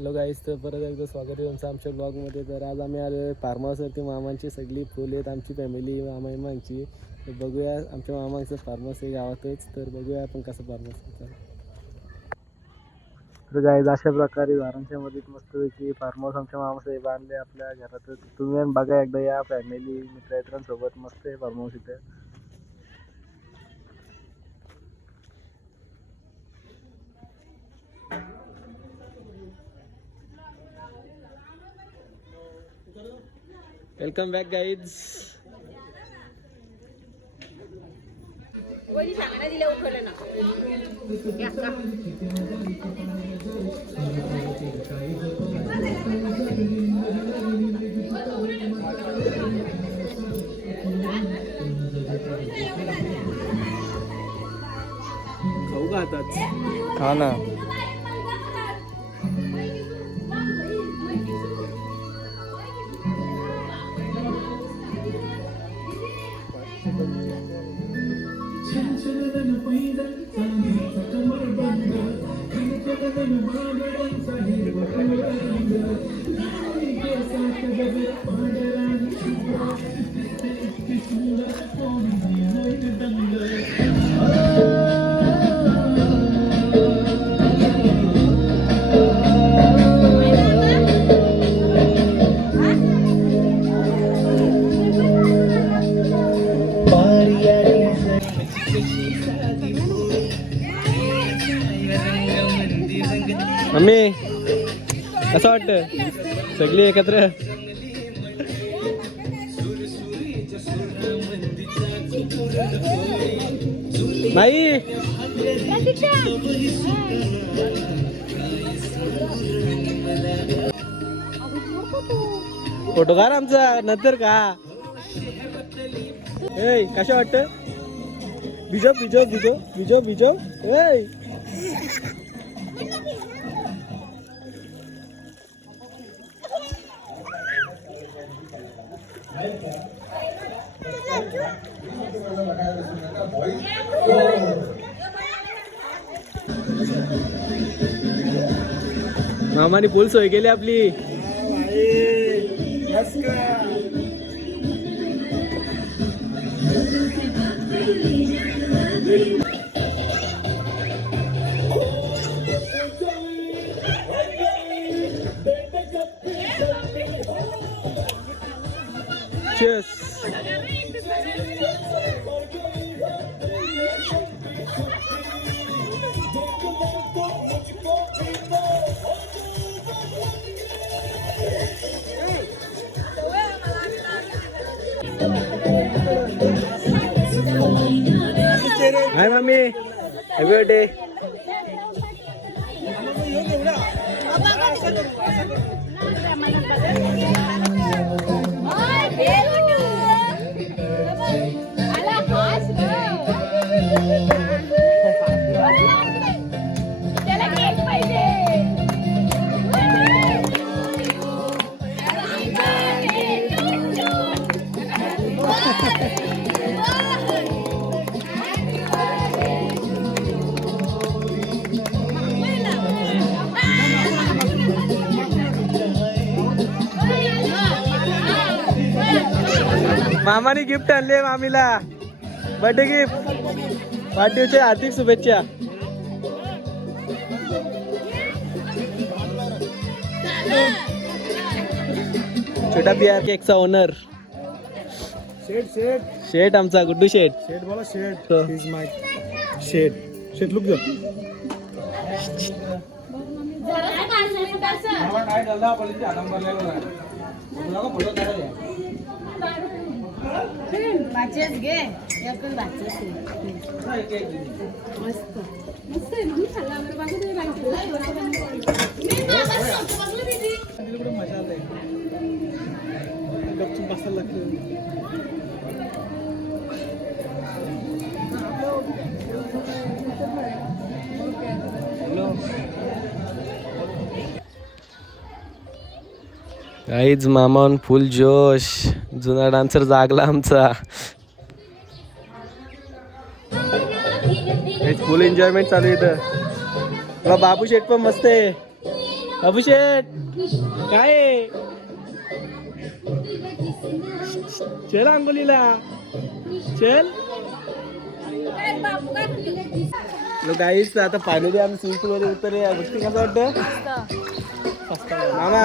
Hello guys तर परत एकदा स्वागत आहे तुमचं आमच्या ब्लॉगमध्ये तर आज आम्ही आलो आहे फार्म हाऊसवरती मामांची सगळी फुले आहेत आमची फॅमिली मामा मामांची. तर बघूया आमच्या मामांचं फार्म हाऊस आहे गावातच. तर बघूया आपण कसं फार्म हाऊस तर गाईज अशा प्रकारे झाडांच्या मध्ये मस्तपैकी फार्म हाऊस आमच्या मामासाहेब बांधले आपल्या घरातच. तुम्ही बघा एकदा या फॅमिली मित्रांसोबत मस्त आहे फार्म हाऊस इथे. Welcome back guys? खाऊ का हातात हा ना. I'm मम्मी कसं वाटतं? सगळी एकत्र? नाही. फोटो काढ आमचा नंतर का? ए कसं वाटत? बिजो बिजो बिजो बिजो बिजो ए मामाने फुल सोय केली आपली Cheers. Hi, mommy. Happy day मामाने गिफ्ट आणले मामीला. बर्थडे गिफ्ट वाढदिवसच्या हार्दिक शुभेच्छा. छोटा बिहार केकचा ओनर शेट शेट शेठ आमचा गुड्डू शेठ शेट बोला शेट. Is my Shet Shet look जरा भाचेच घे. एकच भाचेच मस्त. मस्त आहे मम्मी खाल्ला वगैरे बाकी तुम्ही बाकी मजा आलाय. गपचूप बसायला लागतं काहीच मामान फुल जोश. जुना डान्सर जागला आमचा. फुल एन्जॉयमेंट चालू आहे इथं. तुला बाबू शेट पण मस्त आहे. अभिषेक काय आहे? चल अंगोलीला चल. काहीच आता पाणी द्या आम्ही स्विमिंग पूल मध्ये उतरे गोष्टी कसं वाटतं. मामा.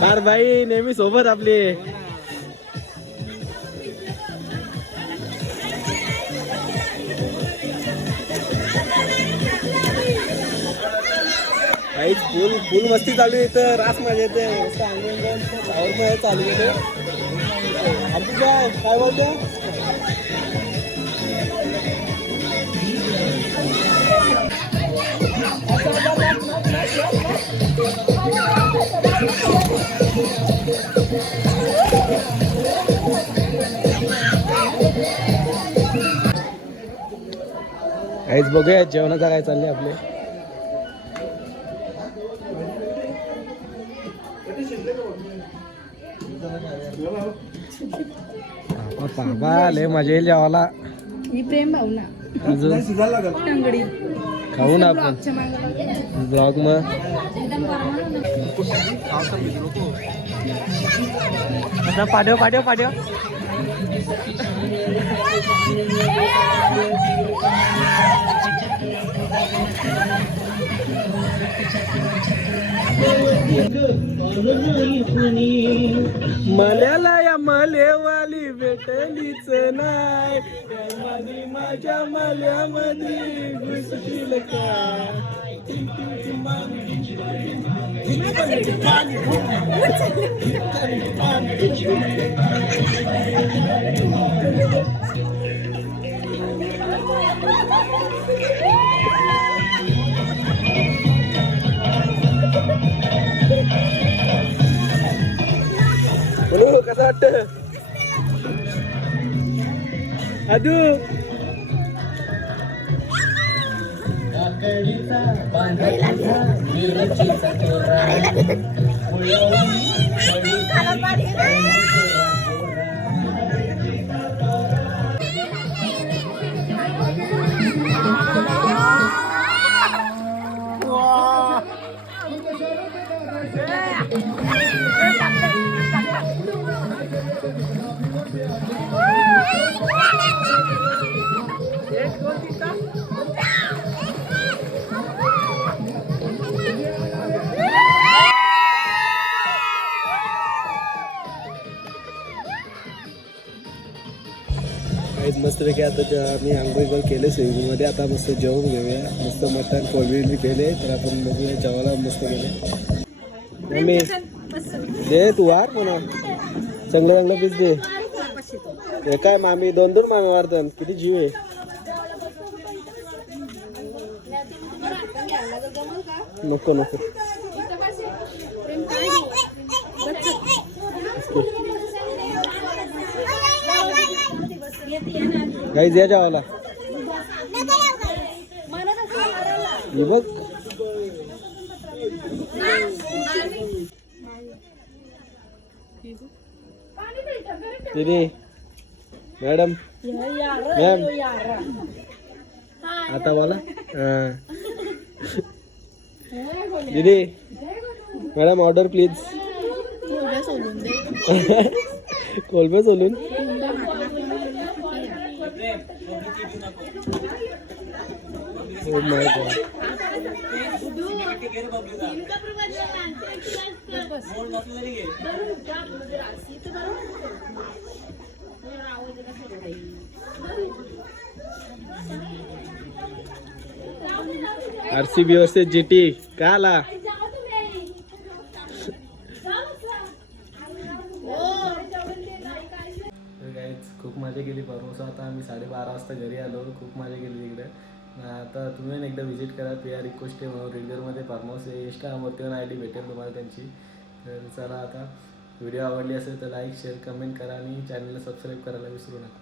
कार भाई नेहमी सोबत आपली. काहीच फुल फुल मस्ती चालू आहे इथं. रास माझ्या येते. अंगण जाऊन चालू येते आमची काय काय बोलते? काहीच बघूया जेवणाचा काय चालले आपले. बाबा लय मजा येईल जेवायला. ही प्रेम भावना अजून? शिजायला लागल टंगडी. खाऊ ना आपण. ब्लॉग मग. पाठव पाठव पाठव. मल्याला या मलेवाली भेटलीच नाही त्यामध्ये माझ्या मल्यामध्ये घुसतील काय बोलू कसं वाटत अदू काहीच आता जे आम्ही आंघोळ बिंघोळ केले स्विमिंगमध्ये आता मस्त जेवून घेऊया. मस्त मटण कोळबी बी केले तर आपण बघूया जेवायला मस्त केले मम्मी दे तू वार म्हणा. चांगलं चांगलं पीस दे. हे काय मामी दोन दोन मामी वारतात किती जीव आहे. नको नको. काही द्या जेवायला. बघ. दीदी मॅडम. मॅम आता हा. दीदी मॅडम ऑर्डर प्लीज उद्या सोडून दे कोलबे सोलून Oh my God. RCB versus GT. काय आला? खूप मजा केली. परवा आता आम्ही साडेबारा वाजता घरी आलो. खूप मजा केली तिकडे. आता तुम्ही एकदा व्हिजिट करा. पी आर रिक्वेस्ट आहे म्हणून रेडगरमध्ये फार्म हाऊस आहे इंस्टावरती आय डी भेटेल तुम्हाला त्यांची. तर चला आता व्हिडिओ आवडली असेल तर लाईक शेअर कमेंट करा आणि चॅनलला सबस्क्राईब करायला विसरू नका.